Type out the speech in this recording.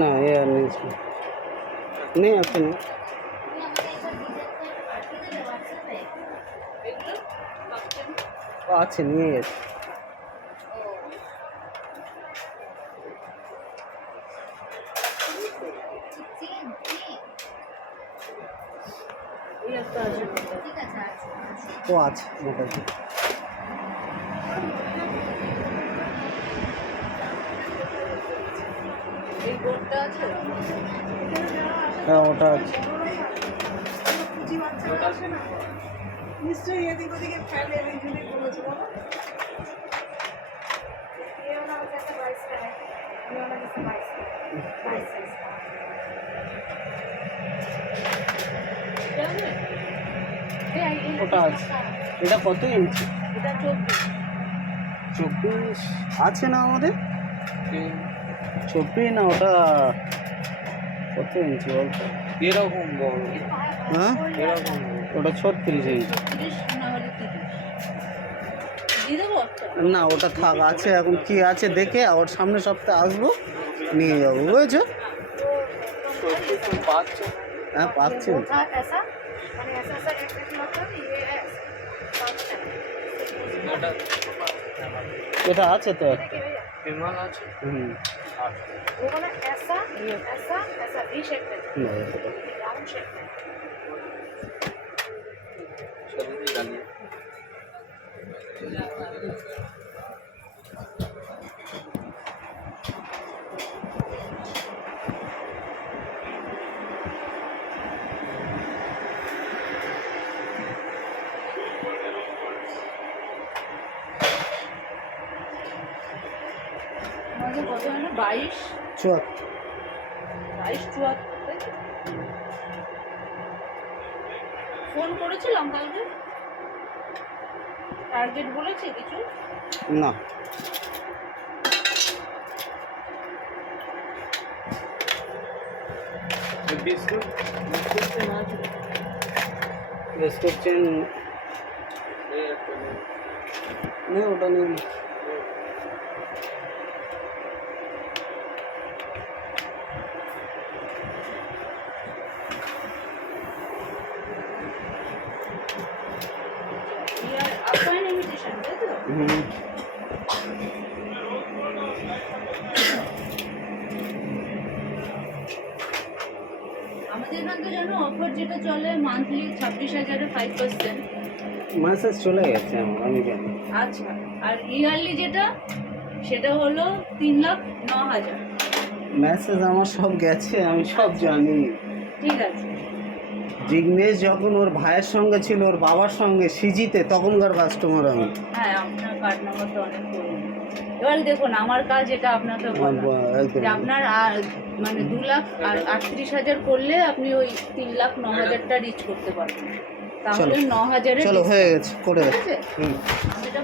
না এ আর নেই, নেই আছে নেই। আছে নিয়ে গেছে। ও আছে মোটামুটি। হ্যাঁ ওটা আছে। নিশ্চয়ই এদিক ওদিকে ফেলে এই জন্য বলেছে বাবা। ওটা আছে। এটা কত ইঞ্চি? এটা 24 আছে না আমাদের? 24 না, ওটা কত ইঞ্চি বলতো? এরকম বড়, হ্যাঁ এরকম ওটা 36 ইঞ্চি। না ওটা থাক, আছে এখন কি আছে দেখে ওর সামনে সপ্তাহে আসবো নিয়ে যাবো, বুঝেছো? পাচ্ছে। হ্যাঁ পাচ্ছেন। এটা আছে তো একটা। বিমান আছে। হুম वो वाला ऐसा ऐसा ऐसा वी शेप में না, राउंड शेप में चलो डालिए। আমাদের কত হলো 22 74। 22 74 ফোন করেছিলাম কালকে, টার্গেট বলেছে কিছু? না बिस्कुट बिस्कुट से ना चलो। বিস্কুট চেন ये तो নেই, ওটা নেই। ইয়ার আপাইন ইমিটেশন তাই তো? হুম আমাদের এখান তো জানো অফার যেটা চলে মান্থলি 26,000 এ 5%। মেসেজ চলে গেছে আমার, আমি জানি। আচ্ছা, আর ইয়ারলি যেটা সেটা হলো 3,09,000। মেসেজ আমার সব গেছে, আমি সব জানি। ঠিক আছে, জিগ্নেশ যখন ওর ভাইয়ের সঙ্গে ছিল, ওর বাবার সঙ্গে সিজিতে, তখনকার কাস্টমার আমি। হ্যাঁ আপনার কার্ড নাম্বার তো অনেক পুরনো। এবার দেখুন আমার কাজ এটা আপনাকে বললাম একদম। যে আপনার মানে 2,38,000 করলে আপনি ওই 3,09,000টা রিচ করতে পারবেন, তাহলে চলো। 9,000 চলো হয়ে গেছে, করে ঠিক গেছে। আছে? হুম আমি এটা